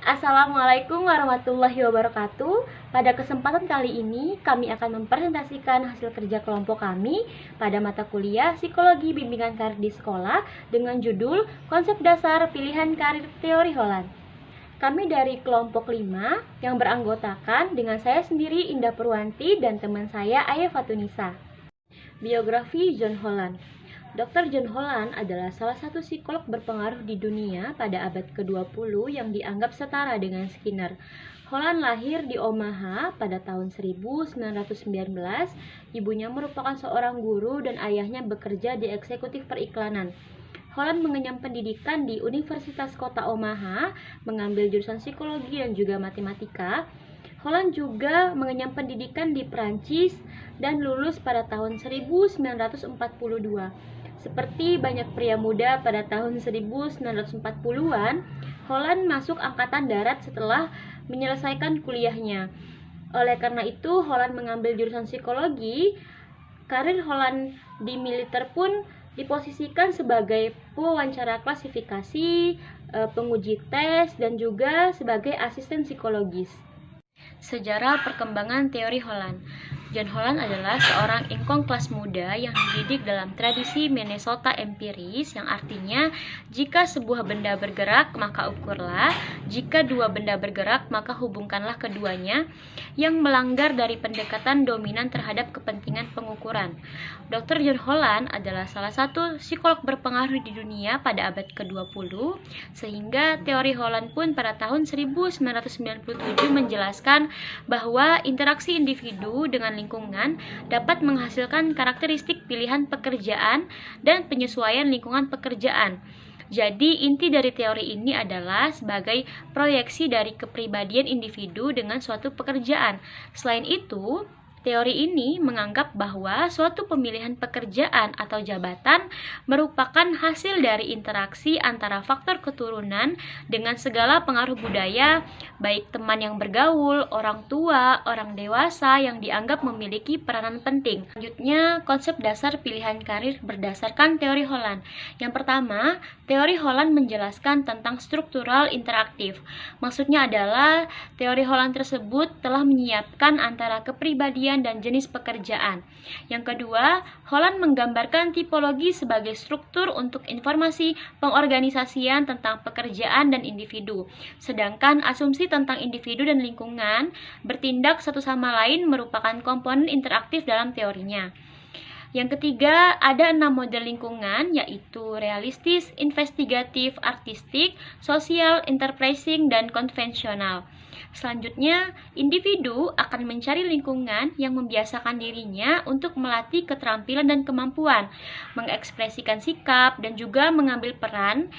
Assalamualaikum warahmatullahi wabarakatuh. Pada kesempatan kali ini, kami akan mempresentasikan hasil kerja kelompok kami pada mata kuliah Psikologi Bimbingan Karir di Sekolah dengan judul Konsep Dasar Pilihan Karir Teori Holland. Kami dari kelompok 5 yang beranggotakan dengan saya sendiri Indah Purwanti dan teman saya Aya Fatunisa. Biografi John Holland. Dr. John Holland adalah salah satu psikolog berpengaruh di dunia pada abad ke-20 yang dianggap setara dengan Skinner. Holland lahir di Omaha pada tahun 1919. Ibunya merupakan seorang guru dan ayahnya bekerja di eksekutif periklanan. Holland mengenyam pendidikan di Universitas Kota Omaha, mengambil jurusan psikologi dan juga matematika. Holland juga mengenyam pendidikan di Prancis dan lulus pada tahun 1942. Seperti banyak pria muda pada tahun 1940-an, Holland masuk Angkatan Darat setelah menyelesaikan kuliahnya. Oleh karena itu, Holland mengambil jurusan psikologi. Karir Holland di militer pun diposisikan sebagai pewawancara klasifikasi, penguji tes, dan juga sebagai asisten psikologis. Sejarah perkembangan teori Holland. John Holland adalah seorang ingkong kelas muda yang dididik dalam tradisi Minnesota empiris, yang artinya jika sebuah benda bergerak maka ukurlah, jika dua benda bergerak maka hubungkanlah keduanya, yang melanggar dari pendekatan dominan terhadap kepentingan pengukuran. Dr. John Holland adalah salah satu psikolog berpengaruh di dunia pada abad ke-20, sehingga teori Holland pun pada tahun 1997 menjelaskan bahwa interaksi individu dengan lingkungan dapat menghasilkan karakteristik pilihan pekerjaan dan penyesuaian lingkungan pekerjaan. Jadi inti dari teori ini adalah sebagai proyeksi dari kepribadian individu dengan suatu pekerjaan. Selain itu, teori ini menganggap bahwa suatu pemilihan pekerjaan atau jabatan merupakan hasil dari interaksi antara faktor keturunan dengan segala pengaruh budaya, baik teman yang bergaul, orang tua, orang dewasa yang dianggap memiliki peranan penting. Selanjutnya, konsep dasar pilihan karir berdasarkan teori Holland. Yang pertama, teori Holland menjelaskan tentang struktural interaktif. Maksudnya adalah teori Holland tersebut telah menyiapkan antara kepribadian dan jenis pekerjaan. Yang kedua, Holland menggambarkan tipologi sebagai struktur untuk informasi pengorganisasian tentang pekerjaan dan individu. Sedangkan asumsi tentang individu dan lingkungan bertindak satu sama lain merupakan komponen interaktif dalam teorinya. Yang ketiga, ada 6 model lingkungan, yaitu realistis, investigatif, artistik, sosial, enterprising, dan konvensional. Selanjutnya, individu akan mencari lingkungan yang membiasakan dirinya untuk melatih keterampilan dan kemampuan, mengekspresikan sikap, dan juga mengambil peran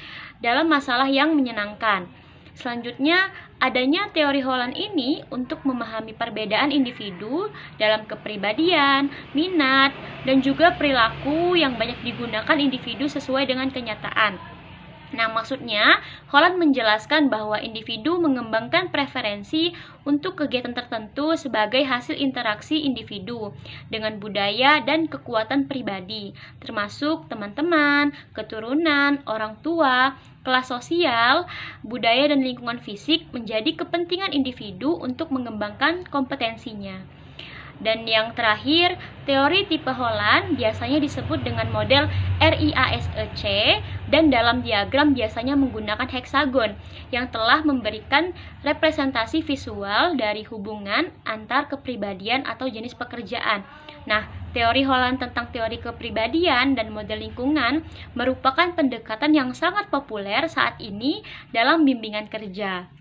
dalam masalah yang menyenangkan. Selanjutnya, adanya teori Holland ini untuk memahami perbedaan individu dalam kepribadian, minat, dan juga perilaku yang banyak digunakan individu sesuai dengan kenyataan. Nah, maksudnya, Holland menjelaskan bahwa individu mengembangkan preferensi untuk kegiatan tertentu sebagai hasil interaksi individu dengan budaya dan kekuatan pribadi, termasuk teman-teman, keturunan, orang tua, kelas sosial, budaya, dan lingkungan fisik menjadi kepentingan individu untuk mengembangkan kompetensinya. Dan yang terakhir, teori tipe Holland biasanya disebut dengan model RIASEC dan dalam diagram biasanya menggunakan heksagon yang telah memberikan representasi visual dari hubungan antar kepribadian atau jenis pekerjaan. Nah, teori Holland tentang teori kepribadian dan model lingkungan merupakan pendekatan yang sangat populer saat ini dalam bimbingan kerja.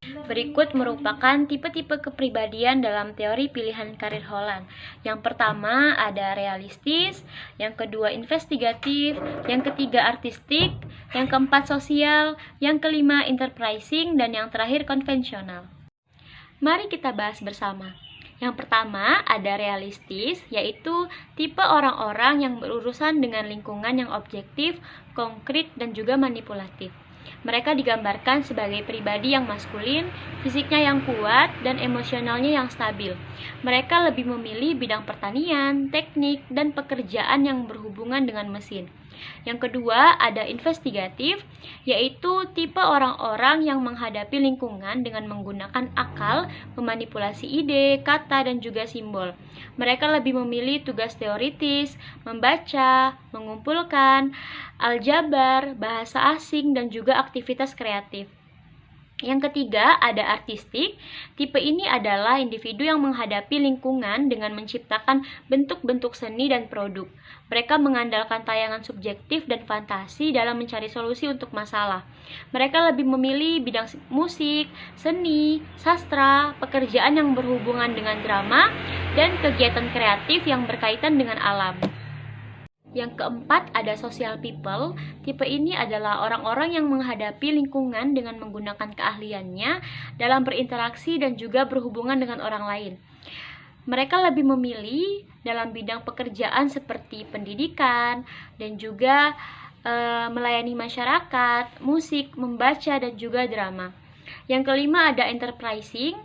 Berikut merupakan tipe-tipe kepribadian dalam teori pilihan karir Holland. Yang pertama ada realistis, yang kedua investigatif, yang ketiga artistik, yang keempat sosial, yang kelima enterprising, dan yang terakhir konvensional. Mari kita bahas bersama. Yang pertama ada realistis, yaitu tipe orang-orang yang berurusan dengan lingkungan yang objektif, konkret, dan juga manipulatif. Mereka digambarkan sebagai pribadi yang maskulin, fisiknya yang kuat, dan emosionalnya yang stabil. Mereka lebih memilih bidang pertanian, teknik, dan pekerjaan yang berhubungan dengan mesin. Yang kedua, ada investigatif, yaitu tipe orang-orang yang menghadapi lingkungan dengan menggunakan akal, memanipulasi ide, kata, dan juga simbol. Mereka lebih memilih tugas teoritis, membaca, mengumpulkan, aljabar, bahasa asing, dan juga aktivitas kreatif. Yang ketiga, ada artistik. Tipe ini adalah individu yang menghadapi lingkungan dengan menciptakan bentuk-bentuk seni dan produk. Mereka mengandalkan tayangan subjektif dan fantasi dalam mencari solusi untuk masalah. Mereka lebih memilih bidang musik, seni, sastra, pekerjaan yang berhubungan dengan drama, dan kegiatan kreatif yang berkaitan dengan alam. Yang keempat, ada social people. Tipe ini adalah orang-orang yang menghadapi lingkungan dengan menggunakan keahliannya dalam berinteraksi dan juga berhubungan dengan orang lain. Mereka lebih memilih dalam bidang pekerjaan seperti pendidikan dan juga melayani masyarakat, musik, membaca, dan juga drama. Yang kelima, ada enterprising.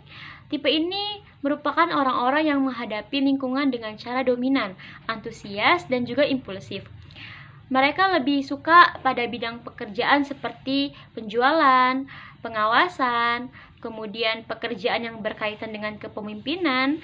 Tipe ini merupakan orang-orang yang menghadapi lingkungan dengan cara dominan, antusias, dan juga impulsif. Mereka lebih suka pada bidang pekerjaan seperti penjualan, pengawasan, kemudian pekerjaan yang berkaitan dengan kepemimpinan,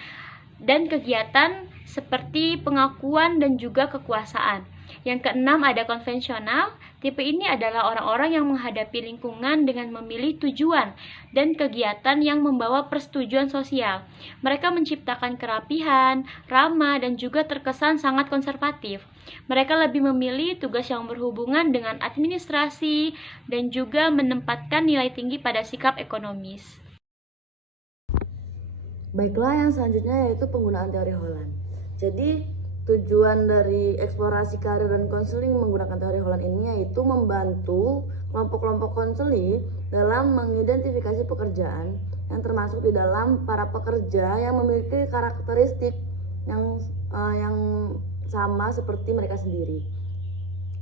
dan kegiatan seperti pengakuan dan juga kekuasaan. Yang keenam, ada konvensional. Tipe ini adalah orang-orang yang menghadapi lingkungan dengan memilih tujuan dan kegiatan yang membawa persetujuan sosial. Mereka menciptakan kerapihan, ramah, dan juga terkesan sangat konservatif. Mereka lebih memilih tugas yang berhubungan dengan administrasi dan juga menempatkan nilai tinggi pada sikap ekonomis. Baiklah, yang selanjutnya yaitu penggunaan teori Holland. Jadi tujuan dari eksplorasi karir dan konseling menggunakan teori Holland ini yaitu membantu kelompok-kelompok konseling dalam mengidentifikasi pekerjaan yang termasuk di dalam para pekerja yang memiliki karakteristik yang sama seperti mereka sendiri.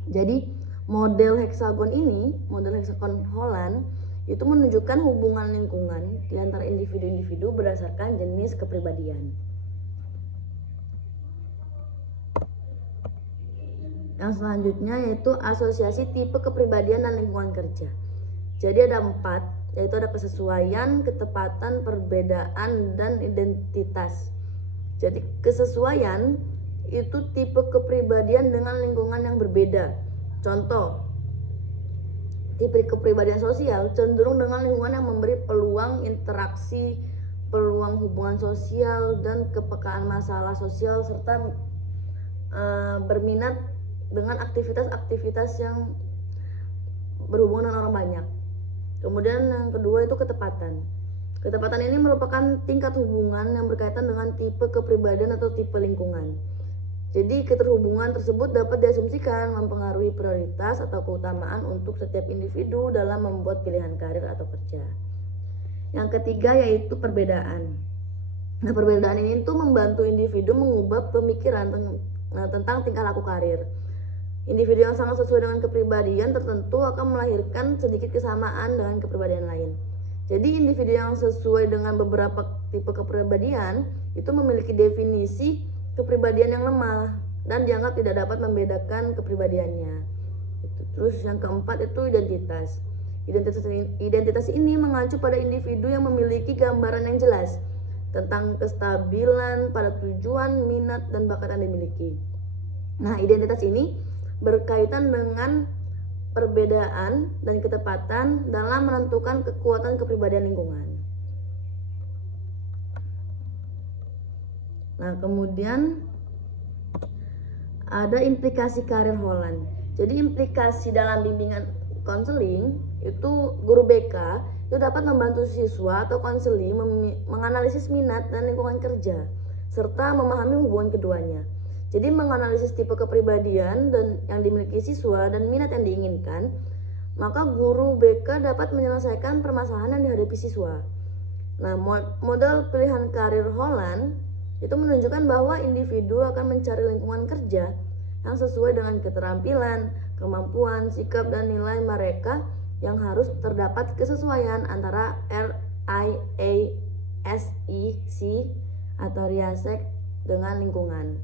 Jadi model heksagon Holland itu menunjukkan hubungan lingkungan di antara individu-individu berdasarkan jenis kepribadian. Yang selanjutnya yaitu asosiasi tipe kepribadian dan lingkungan kerja. Jadi ada 4, yaitu ada kesesuaian, ketepatan, perbedaan, dan identitas. Jadi kesesuaian itu tipe kepribadian dengan lingkungan yang berbeda. Contoh, tipe kepribadian sosial cenderung dengan lingkungan yang memberi peluang interaksi, peluang hubungan sosial, dan kepekaan masalah sosial, serta berminat dengan aktivitas-aktivitas yang berhubungan dengan orang banyak. Kemudian yang kedua itu ketepatan. Ketepatan ini merupakan tingkat hubungan yang berkaitan dengan tipe kepribadian atau tipe lingkungan. Jadi keterhubungan tersebut dapat diasumsikan mempengaruhi prioritas atau keutamaan untuk setiap individu dalam membuat pilihan karir atau kerja. Yang ketiga yaitu perbedaan. Nah, perbedaan ini tuh membantu individu mengubah pemikiran tentang tingkah laku karir. Individu yang sangat sesuai dengan kepribadian tertentu akan melahirkan sedikit kesamaan dengan kepribadian lain. Jadi individu yang sesuai dengan beberapa tipe kepribadian itu memiliki definisi kepribadian yang lemah dan dianggap tidak dapat membedakan kepribadiannya. Terus yang keempat itu identitas. Identitas ini mengacu pada individu yang memiliki gambaran yang jelas tentang kestabilan pada tujuan, minat, dan bakat yang dimiliki. Nah, identitas ini berkaitan dengan perbedaan dan ketepatan dalam menentukan kekuatan kepribadian lingkungan. Nah, kemudian ada implikasi karir Holland. Jadi implikasi dalam bimbingan konseling itu guru BK itu dapat membantu siswa atau konseling menganalisis minat dan lingkungan kerja serta memahami hubungan keduanya. Jadi menganalisis tipe kepribadian dan yang dimiliki siswa dan minat yang diinginkan, maka guru BK dapat menyelesaikan permasalahan yang dihadapi siswa. Nah, model pilihan karir Holland itu menunjukkan bahwa individu akan mencari lingkungan kerja yang sesuai dengan keterampilan, kemampuan, sikap, dan nilai mereka yang harus terdapat kesesuaian antara RIASEC atau RIASEC dengan lingkungan.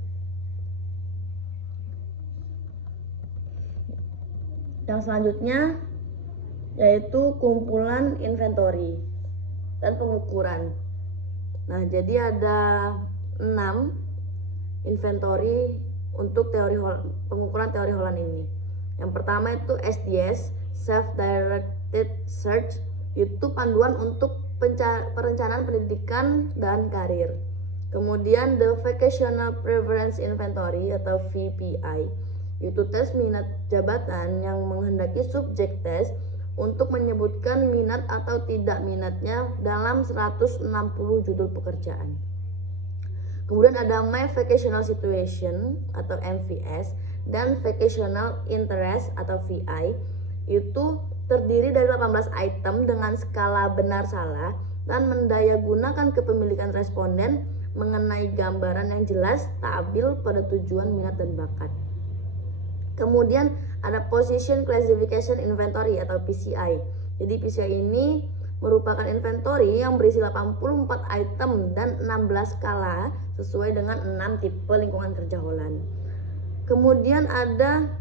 Yang selanjutnya yaitu kumpulan inventory dan pengukuran. Nah, jadi ada 6 inventory untuk pengukuran teori Holland ini. Yang pertama itu SDS, Self-Directed Search, itu panduan untuk perencanaan pendidikan dan karir. Kemudian the Vocational Preference Inventory atau VPI, itu tes minat jabatan yang menghendaki subjek tes untuk menyebutkan minat atau tidak minatnya dalam 160 judul pekerjaan. Kemudian ada My Vocational Situation atau MVS dan Vocational Interest atau VI, itu terdiri dari 18 item dengan skala benar salah dan mendayagunakan kepemilikan responden mengenai gambaran yang jelas, stabil pada tujuan minat dan bakat. Kemudian ada Position Classification Inventory atau PCI. Jadi PCI ini merupakan inventory yang berisi 84 item dan 16 skala sesuai dengan 6 tipe lingkungan kerja Holland. Kemudian ada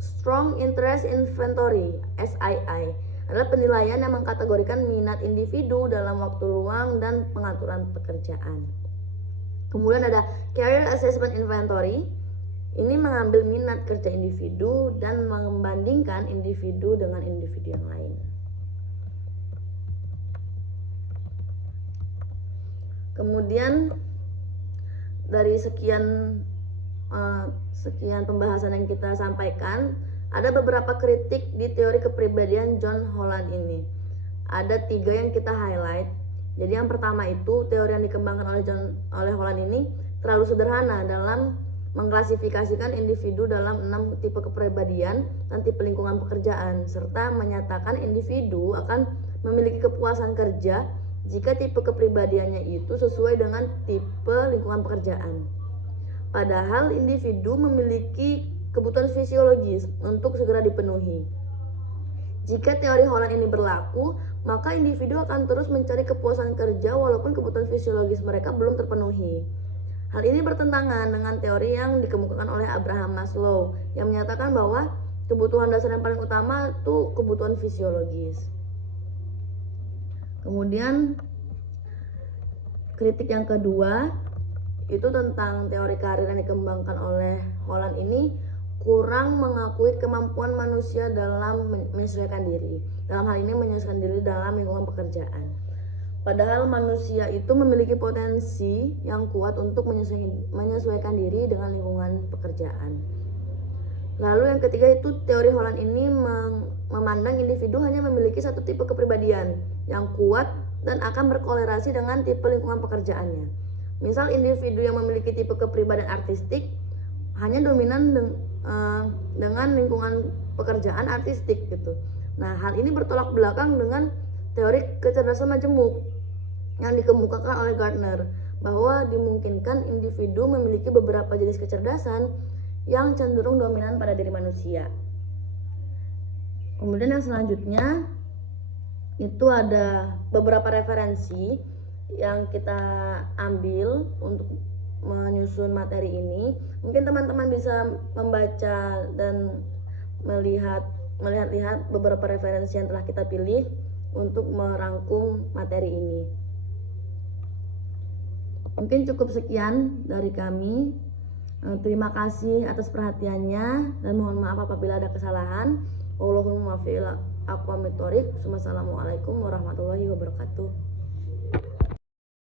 Strong Interest Inventory SII, adalah penilaian yang mengkategorikan minat individu dalam waktu luang dan pengaturan pekerjaan. Kemudian ada Career Assessment Inventory, ini mengambil minat kerja individu dan membandingkan individu dengan individu yang lain. Kemudian dari sekian pembahasan yang kita sampaikan, ada beberapa kritik di teori kepribadian John Holland ini. Ada 3 yang kita highlight. Jadi yang pertama itu, teori yang dikembangkan oleh Holland ini terlalu sederhana dalam mengklasifikasikan individu dalam 6 tipe kepribadian dan tipe lingkungan pekerjaan, serta menyatakan individu akan memiliki kepuasan kerja jika tipe kepribadiannya itu sesuai dengan tipe lingkungan pekerjaan. Padahal individu memiliki kebutuhan fisiologis untuk segera dipenuhi. Jika teori Holland ini berlaku, maka individu akan terus mencari kepuasan kerja walaupun kebutuhan fisiologis mereka belum terpenuhi. Hal ini bertentangan dengan teori yang dikemukakan oleh Abraham Maslow yang menyatakan bahwa kebutuhan dasar yang paling utama itu kebutuhan fisiologis. Kemudian kritik yang kedua itu tentang teori karir yang dikembangkan oleh Holland ini kurang mengakui kemampuan manusia dalam menyesuaikan diri. Dalam hal ini menyesuaikan diri dalam lingkungan pekerjaan. Padahal manusia itu memiliki potensi yang kuat untuk menyesuaikan diri dengan lingkungan pekerjaan. Lalu yang ketiga itu teori Holland ini memandang individu hanya memiliki satu tipe kepribadian yang kuat dan akan berkolerasi dengan tipe lingkungan pekerjaannya. Misal individu yang memiliki tipe kepribadian artistik hanya dominan dengan lingkungan pekerjaan artistik gitu. Nah, hal ini bertolak belakang dengan teori kecerdasan majemuk yang dikemukakan oleh Gardner, bahwa dimungkinkan individu memiliki beberapa jenis kecerdasan yang cenderung dominan pada diri manusia. Kemudian yang selanjutnya itu ada beberapa referensi yang kita ambil untuk menyusun materi ini. Mungkin teman-teman bisa membaca dan melihat beberapa referensi yang telah kita pilih untuk merangkum materi ini. Mungkin cukup sekian dari kami. Terima kasih atas perhatiannya dan mohon maaf apabila ada kesalahan. Wassalamualaikum warahmatullahi wabarakatuh.